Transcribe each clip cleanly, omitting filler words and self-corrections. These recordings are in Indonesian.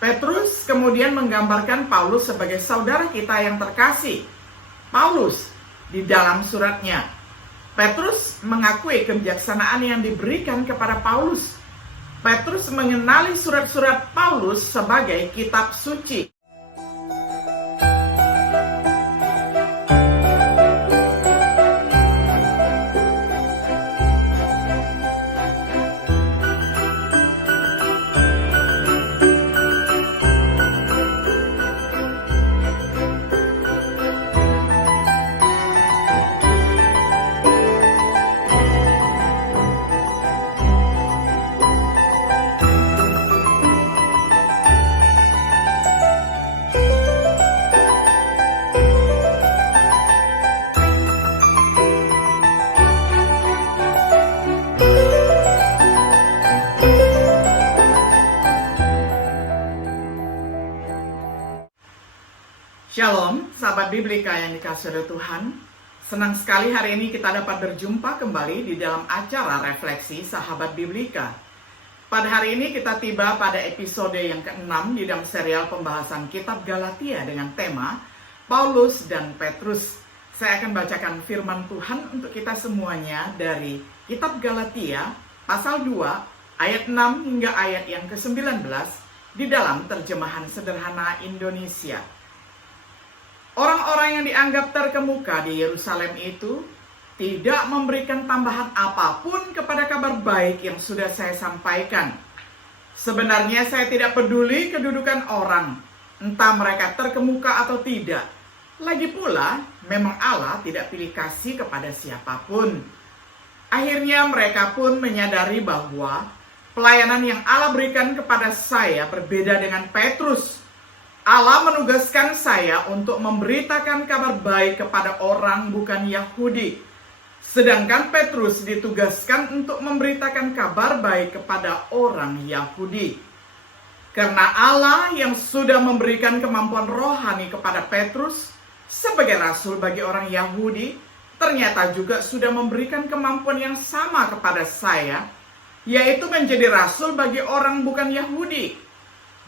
Petrus kemudian menggambarkan Paulus sebagai saudara kita yang terkasih. Paulus di dalam suratnya, Petrus mengakui kebijaksanaan yang diberikan kepada Paulus. Petrus mengenali surat-surat Paulus sebagai kitab suci. Shalom, sahabat Biblika yang dikasihi oleh Tuhan. Senang sekali hari ini kita dapat berjumpa kembali di dalam acara refleksi sahabat Biblika. Pada hari ini kita tiba pada episode yang ke-6 di dalam serial pembahasan kitab Galatia dengan tema Paulus dan Petrus. Saya akan bacakan firman Tuhan untuk kita semuanya dari kitab Galatia pasal 2 ayat 6 hingga ayat yang ke-19 di dalam terjemahan sederhana Indonesia. Orang-orang yang dianggap terkemuka di Yerusalem itu tidak memberikan tambahan apapun kepada kabar baik yang sudah saya sampaikan. Sebenarnya saya tidak peduli kedudukan orang, entah mereka terkemuka atau tidak. Lagi pula, memang Allah tidak pilih kasih kepada siapapun. Akhirnya mereka pun menyadari bahwa pelayanan yang Allah berikan kepada saya berbeda dengan Petrus. Allah menugaskan saya untuk memberitakan kabar baik kepada orang bukan Yahudi. Sedangkan Petrus ditugaskan untuk memberitakan kabar baik kepada orang Yahudi. Karena Allah yang sudah memberikan kemampuan rohani kepada Petrus sebagai rasul bagi orang Yahudi, ternyata juga sudah memberikan kemampuan yang sama kepada saya, yaitu menjadi rasul bagi orang bukan Yahudi.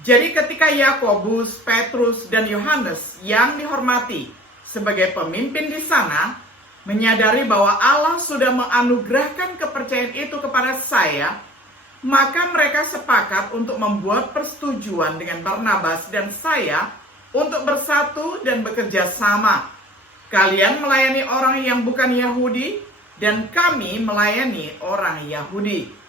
Jadi ketika Yakobus, Petrus, dan Yohanes yang dihormati sebagai pemimpin di sana menyadari bahwa Allah sudah menganugerahkan kepercayaan itu kepada saya, maka mereka sepakat untuk membuat persetujuan dengan Barnabas dan saya untuk bersatu dan bekerja sama. Kalian melayani orang yang bukan Yahudi dan kami melayani orang Yahudi.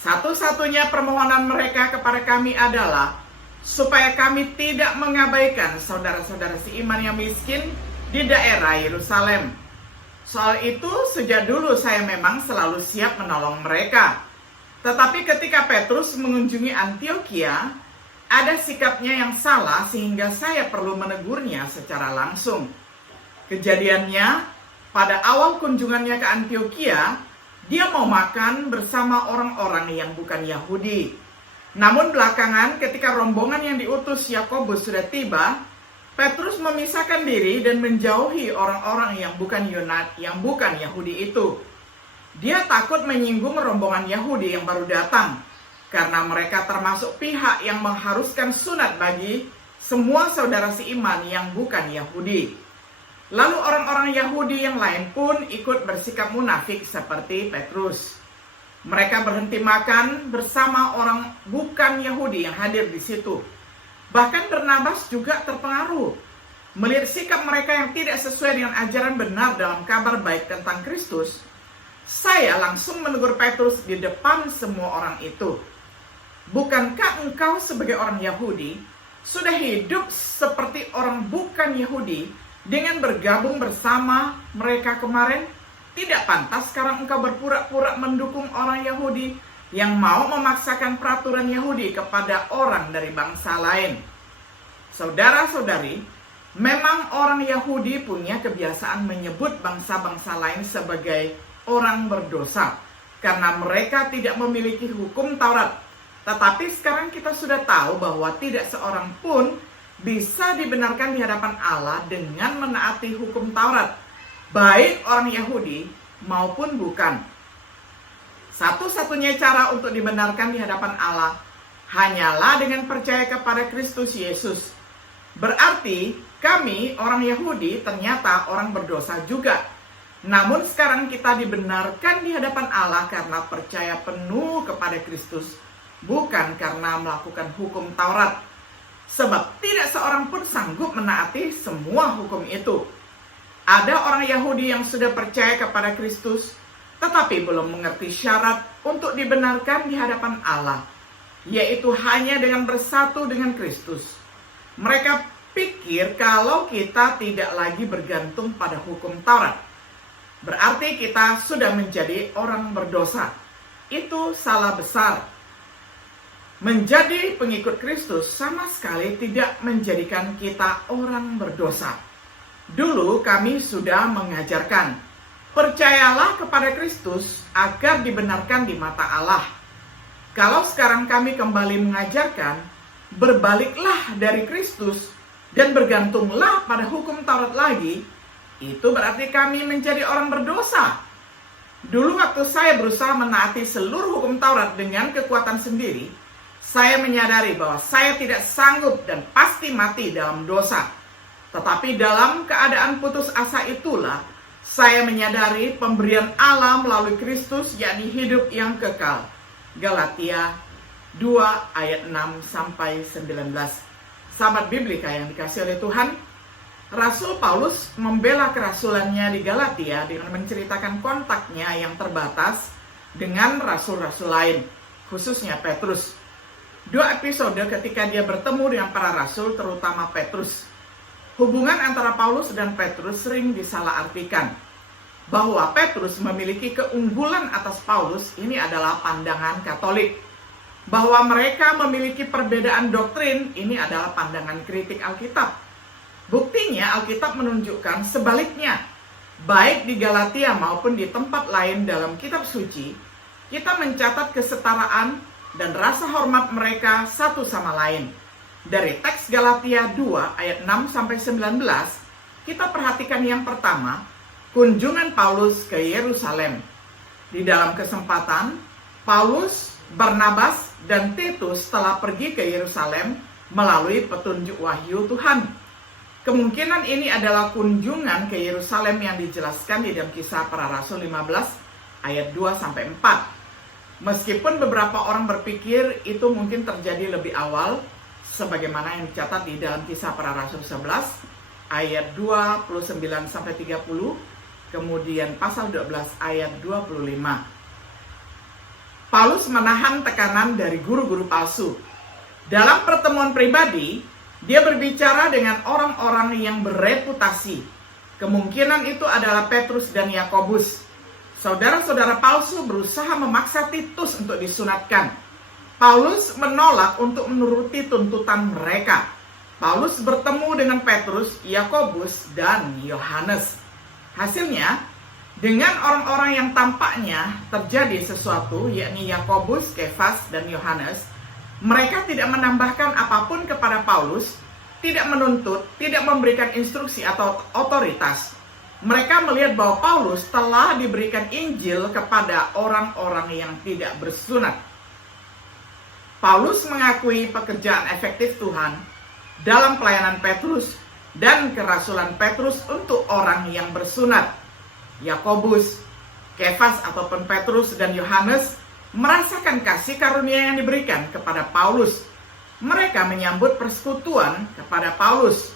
Satu-satunya permohonan mereka kepada kami adalah supaya kami tidak mengabaikan saudara-saudara seiman yang miskin di daerah Yerusalem. Soal itu sejak dulu saya memang selalu siap menolong mereka. Tetapi ketika Petrus mengunjungi Antiokhia, ada sikapnya yang salah sehingga saya perlu menegurnya secara langsung. Kejadiannya, pada awal kunjungannya ke Antiokhia, dia mau makan bersama orang-orang yang bukan Yahudi. Namun belakangan ketika rombongan yang diutus Yakobus sudah tiba, Petrus memisahkan diri dan menjauhi orang-orang yang bukan Yahudi itu. Dia takut menyinggung rombongan Yahudi yang baru datang, karena mereka termasuk pihak yang mengharuskan sunat bagi semua saudara seiman yang bukan Yahudi. Lalu orang-orang Yahudi yang lain pun ikut bersikap munafik seperti Petrus. Mereka berhenti makan bersama orang bukan Yahudi yang hadir di situ. Bahkan Barnabas juga terpengaruh. Melihat sikap mereka yang tidak sesuai dengan ajaran benar dalam kabar baik tentang Kristus, saya langsung menegur Petrus di depan semua orang itu. Bukankah engkau sebagai orang Yahudi sudah hidup seperti orang bukan Yahudi dengan bergabung bersama mereka kemarin? Tidak pantas sekarang engkau berpura-pura mendukung orang Yahudi yang mau memaksakan peraturan Yahudi kepada orang dari bangsa lain. Saudara-saudari, memang orang Yahudi punya kebiasaan menyebut bangsa-bangsa lain sebagai orang berdosa karena mereka tidak memiliki hukum Taurat. Tetapi sekarang kita sudah tahu bahwa tidak seorang pun bisa dibenarkan di hadapan Allah dengan menaati hukum Taurat, baik orang Yahudi maupun bukan. Satu-satunya cara untuk dibenarkan di hadapan Allah hanyalah dengan percaya kepada Kristus Yesus. Berarti kami orang Yahudi ternyata orang berdosa juga. Namun sekarang kita dibenarkan di hadapan Allah karena percaya penuh kepada Kristus, bukan karena melakukan hukum Taurat. Sebab tidak seorang pun sanggup menaati semua hukum itu. Ada orang Yahudi yang sudah percaya kepada Kristus, tetapi belum mengerti syarat untuk dibenarkan di hadapan Allah, yaitu hanya dengan bersatu dengan Kristus. Mereka pikir kalau kita tidak lagi bergantung pada hukum Taurat, berarti kita sudah menjadi orang berdosa. Itu salah besar. Menjadi pengikut Kristus sama sekali tidak menjadikan kita orang berdosa. Dulu kami sudah mengajarkan, percayalah kepada Kristus agar dibenarkan di mata Allah. Kalau sekarang kami kembali mengajarkan, berbaliklah dari Kristus dan bergantunglah pada hukum Taurat lagi, itu berarti kami menjadi orang berdosa. Dulu waktu saya berusaha menaati seluruh hukum Taurat dengan kekuatan sendiri, saya menyadari bahwa saya tidak sanggup dan pasti mati dalam dosa. Tetapi dalam keadaan putus asa itulah, saya menyadari pemberian Allah melalui Kristus, yakni hidup yang kekal. Galatia 2 ayat 6-19. Sahabat Biblika yang dikasih oleh Tuhan, Rasul Paulus membela kerasulannya di Galatia dengan menceritakan kontaknya yang terbatas dengan rasul-rasul lain, khususnya Petrus. 2 episode ketika dia bertemu dengan para rasul, terutama Petrus. Hubungan antara Paulus dan Petrus sering disalahartikan. Bahwa Petrus memiliki keunggulan atas Paulus, ini adalah pandangan Katolik. Bahwa mereka memiliki perbedaan doktrin, ini adalah pandangan kritik Alkitab. Buktinya Alkitab menunjukkan sebaliknya. Baik di Galatia maupun di tempat lain dalam kitab suci, kita mencatat kesetaraan dan rasa hormat mereka satu sama lain. Dari teks Galatia 2 ayat 6-19, kita perhatikan yang pertama, kunjungan Paulus ke Yerusalem. Di dalam kesempatan, Paulus, Barnabas, dan Titus telah pergi ke Yerusalem melalui petunjuk wahyu Tuhan. Kemungkinan ini adalah kunjungan ke Yerusalem yang dijelaskan di dalam Kisah Para Rasul 15 ayat 2-4. Meskipun beberapa orang berpikir itu mungkin terjadi lebih awal, sebagaimana yang dicatat di dalam Kisah Para Rasul 11 ayat 29-30, kemudian pasal 12 ayat 25. Paulus menahan tekanan dari guru-guru palsu. Dalam pertemuan pribadi, dia berbicara dengan orang-orang yang bereputasi. Kemungkinan itu adalah Petrus dan Yakobus. Saudara-saudara palsu berusaha memaksa Titus untuk disunatkan. Paulus menolak untuk menuruti tuntutan mereka. Paulus bertemu dengan Petrus, Yakobus, dan Yohanes. Hasilnya, dengan orang-orang yang tampaknya terjadi sesuatu, yakni Yakobus, Kefas, dan Yohanes, mereka tidak menambahkan apapun kepada Paulus, tidak menuntut, tidak memberikan instruksi atau otoritas. Mereka melihat bahwa Paulus telah diberikan Injil kepada orang-orang yang tidak bersunat. Paulus mengakui pekerjaan efektif Tuhan dalam pelayanan Petrus dan kerasulan Petrus untuk orang yang bersunat. Yakobus, Kefas ataupun Petrus dan Yohanes merasakan kasih karunia yang diberikan kepada Paulus. Mereka menyambut persekutuan kepada Paulus.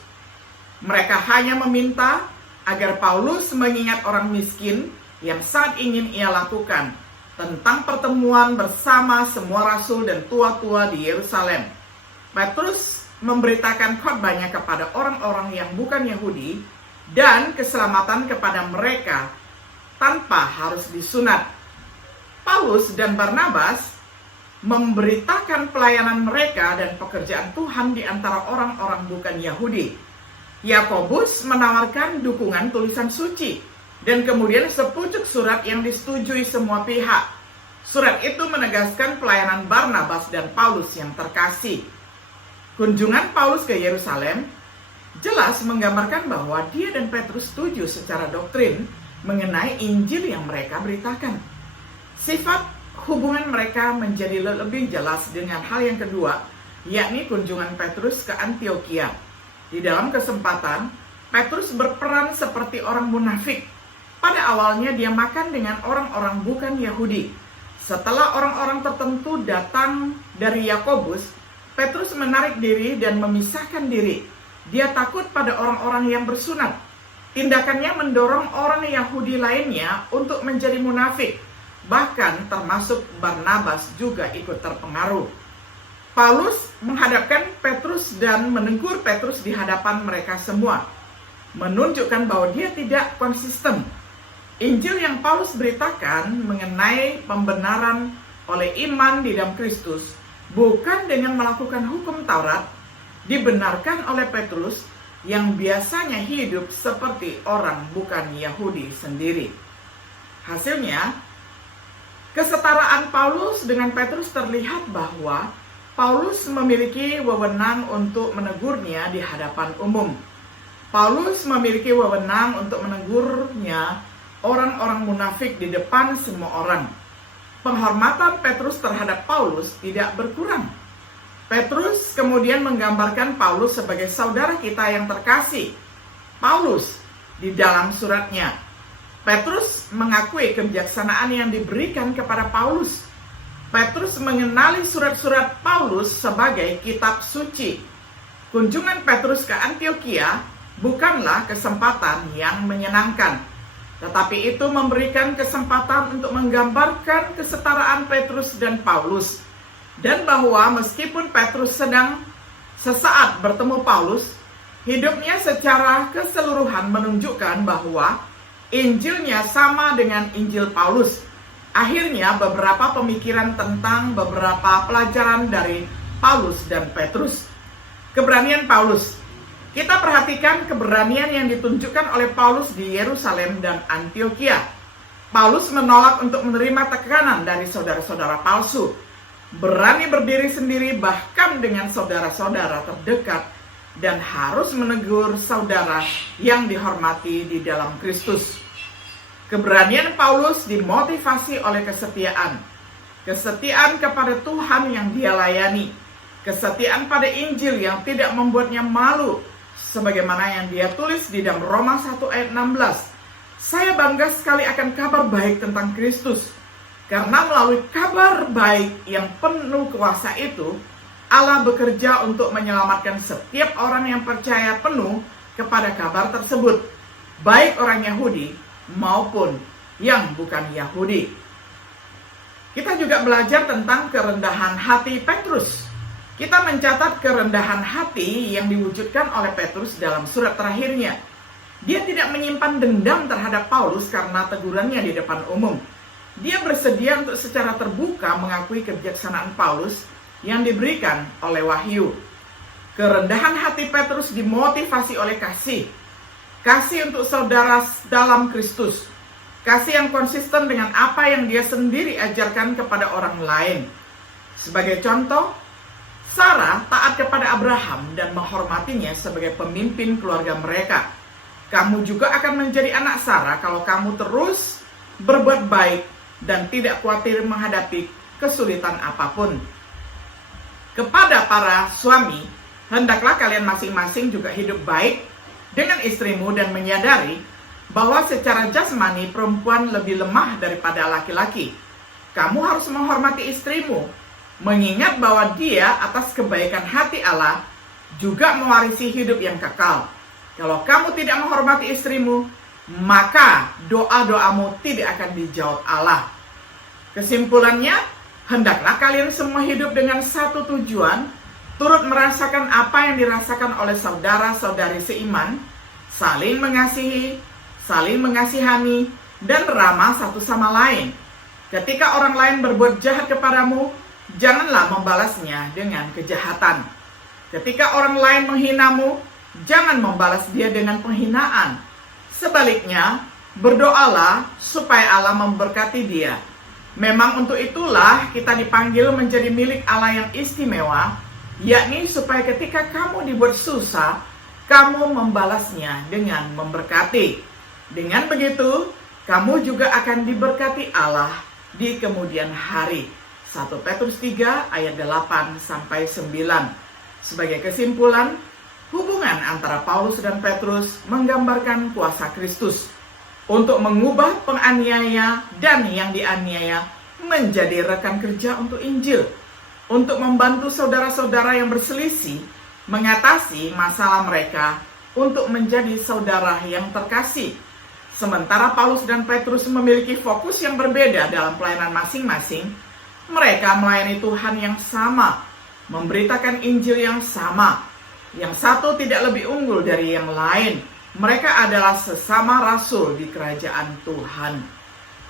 Mereka hanya meminta agar Paulus mengingat orang miskin yang sangat ingin ia lakukan tentang pertemuan bersama semua rasul dan tua-tua di Yerusalem. Petrus memberitakan khotbahnya kepada orang-orang yang bukan Yahudi dan keselamatan kepada mereka tanpa harus disunat. Paulus dan Barnabas memberitakan pelayanan mereka dan pekerjaan Tuhan di antara orang-orang bukan Yahudi. Yakobus menawarkan dukungan tulisan suci dan kemudian sepucuk surat yang disetujui semua pihak. Surat itu menegaskan pelayanan Barnabas dan Paulus yang terkasih. Kunjungan Paulus ke Yerusalem jelas menggambarkan bahwa dia dan Petrus setuju secara doktrin mengenai Injil yang mereka beritakan. Sifat hubungan mereka menjadi lebih jelas dengan hal yang kedua, yakni kunjungan Petrus ke Antiokhia. Di dalam kesempatan, Petrus berperan seperti orang munafik. Pada awalnya dia makan dengan orang-orang bukan Yahudi. Setelah orang-orang tertentu datang dari Yakobus, Petrus menarik diri dan memisahkan diri. Dia takut pada orang-orang yang bersunat. Tindakannya mendorong orang Yahudi lainnya untuk menjadi munafik. Bahkan termasuk Barnabas juga ikut terpengaruh. Paulus menghadapkan Petrus dan menegur Petrus di hadapan mereka semua, menunjukkan bahwa dia tidak konsisten. Injil yang Paulus beritakan mengenai pembenaran oleh iman di dalam Kristus, bukan dengan melakukan hukum Taurat, dibenarkan oleh Petrus yang biasanya hidup seperti orang bukan Yahudi sendiri. Hasilnya, kesetaraan Paulus dengan Petrus terlihat bahwa Paulus memiliki wewenang untuk menegurnya di hadapan umum. Paulus memiliki wewenang untuk menegurnya orang-orang munafik di depan semua orang. Penghormatan Petrus terhadap Paulus tidak berkurang. Petrus kemudian menggambarkan Paulus sebagai saudara kita yang terkasih. Paulus di dalam suratnya, Petrus mengakui kebijaksanaan yang diberikan kepada Paulus. Petrus mengenali surat-surat Paulus sebagai kitab suci. Kunjungan Petrus ke Antiokhia bukanlah kesempatan yang menyenangkan, tetapi itu memberikan kesempatan untuk menggambarkan kesetaraan Petrus dan Paulus. Dan bahwa meskipun Petrus sedang sesaat bertemu Paulus, hidupnya secara keseluruhan menunjukkan bahwa Injilnya sama dengan Injil Paulus. Akhirnya beberapa pemikiran tentang beberapa pelajaran dari Paulus dan Petrus. Keberanian Paulus. Kita perhatikan keberanian yang ditunjukkan oleh Paulus di Yerusalem dan Antiokhia. Paulus menolak untuk menerima tekanan dari saudara-saudara palsu. Berani berdiri sendiri bahkan dengan saudara-saudara terdekat dan harus menegur saudara yang dihormati di dalam Kristus. Keberanian Paulus dimotivasi oleh kesetiaan. Kesetiaan kepada Tuhan yang dia layani. Kesetiaan pada Injil yang tidak membuatnya malu. Sebagaimana yang dia tulis di dalam Roma 1 ayat 16. Saya bangga sekali akan kabar baik tentang Kristus. Karena melalui kabar baik yang penuh kuasa itu, Allah bekerja untuk menyelamatkan setiap orang yang percaya penuh kepada kabar tersebut. Baik orang Yahudi maupun yang bukan Yahudi. Kita juga belajar tentang kerendahan hati Petrus. Kita mencatat kerendahan hati yang diwujudkan oleh Petrus dalam surat terakhirnya. Dia tidak menyimpan dendam terhadap Paulus karena tegurannya di depan umum. Dia bersedia untuk secara terbuka mengakui kebijaksanaan Paulus yang diberikan oleh wahyu. Kerendahan hati Petrus dimotivasi oleh kasih. Kasih untuk saudara dalam Kristus. Kasih yang konsisten dengan apa yang dia sendiri ajarkan kepada orang lain. Sebagai contoh, Sarah taat kepada Abraham dan menghormatinya sebagai pemimpin keluarga mereka. Kamu juga akan menjadi anak Sarah kalau kamu terus berbuat baik dan tidak khawatir menghadapi kesulitan apapun. Kepada para suami, hendaklah kalian masing-masing juga hidup baik dengan istrimu dan menyadari bahwa secara jasmani perempuan lebih lemah daripada laki-laki. Kamu harus menghormati istrimu, mengingat bahwa dia atas kebaikan hati Allah juga mewarisi hidup yang kekal. Kalau kamu tidak menghormati istrimu, maka doa-doamu tidak akan dijawab Allah. Kesimpulannya, hendaklah kalian semua hidup dengan satu tujuan, turut merasakan apa yang dirasakan oleh saudara-saudari seiman, saling mengasihi, saling mengasihani, dan ramah satu sama lain. Ketika orang lain berbuat jahat kepadamu, janganlah membalasnya dengan kejahatan. Ketika orang lain menghinamu, jangan membalas dia dengan penghinaan. Sebaliknya, berdoalah supaya Allah memberkati dia. Memang untuk itulah kita dipanggil menjadi milik Allah yang istimewa, yakni supaya ketika kamu dibuat susah, kamu membalasnya dengan memberkati. Dengan begitu, kamu juga akan diberkati Allah di kemudian hari. 1 Petrus 3 ayat 8 sampai 9. Sebagai kesimpulan, hubungan antara Paulus dan Petrus menggambarkan kuasa Kristus untuk mengubah penganiaya dan yang dianiaya menjadi rekan kerja untuk Injil, untuk membantu saudara-saudara yang berselisih mengatasi masalah mereka, untuk menjadi saudara yang terkasih. Sementara Paulus dan Petrus memiliki fokus yang berbeda dalam pelayanan masing-masing, mereka melayani Tuhan yang sama, memberitakan Injil yang sama. Yang satu tidak lebih unggul dari yang lain. Mereka adalah sesama rasul di kerajaan Tuhan.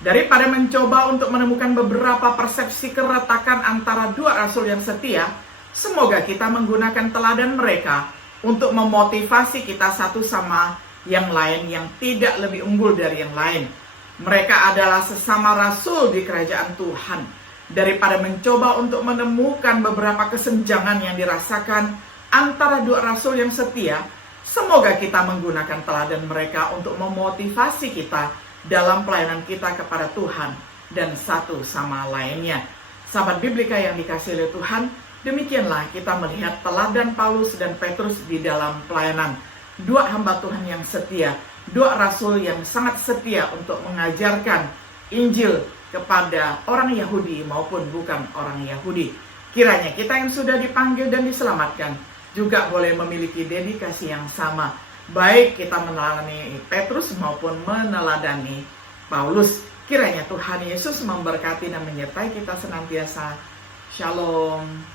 Daripada mencoba untuk menemukan beberapa persepsi keretakan antara dua rasul yang setia, semoga kita menggunakan teladan mereka untuk memotivasi kita satu sama yang lain yang tidak lebih unggul dari yang lain. Mereka adalah sesama rasul di kerajaan Tuhan. Daripada mencoba untuk menemukan beberapa kesenjangan yang dirasakan antara dua rasul yang setia, semoga kita menggunakan teladan mereka untuk memotivasi kita dalam pelayanan kita kepada Tuhan dan satu sama lainnya. Sahabat Biblika yang dikasihi oleh Tuhan, demikianlah kita melihat teladan Paulus dan Petrus di dalam pelayanan. Dua hamba Tuhan yang setia, dua rasul yang sangat setia untuk mengajarkan Injil kepada orang Yahudi maupun bukan orang Yahudi. Kiranya kita yang sudah dipanggil dan diselamatkan juga boleh memiliki dedikasi yang sama, baik kita meneladani Petrus maupun meneladani Paulus. Kiranya Tuhan Yesus memberkati dan menyertai kita senantiasa. Shalom.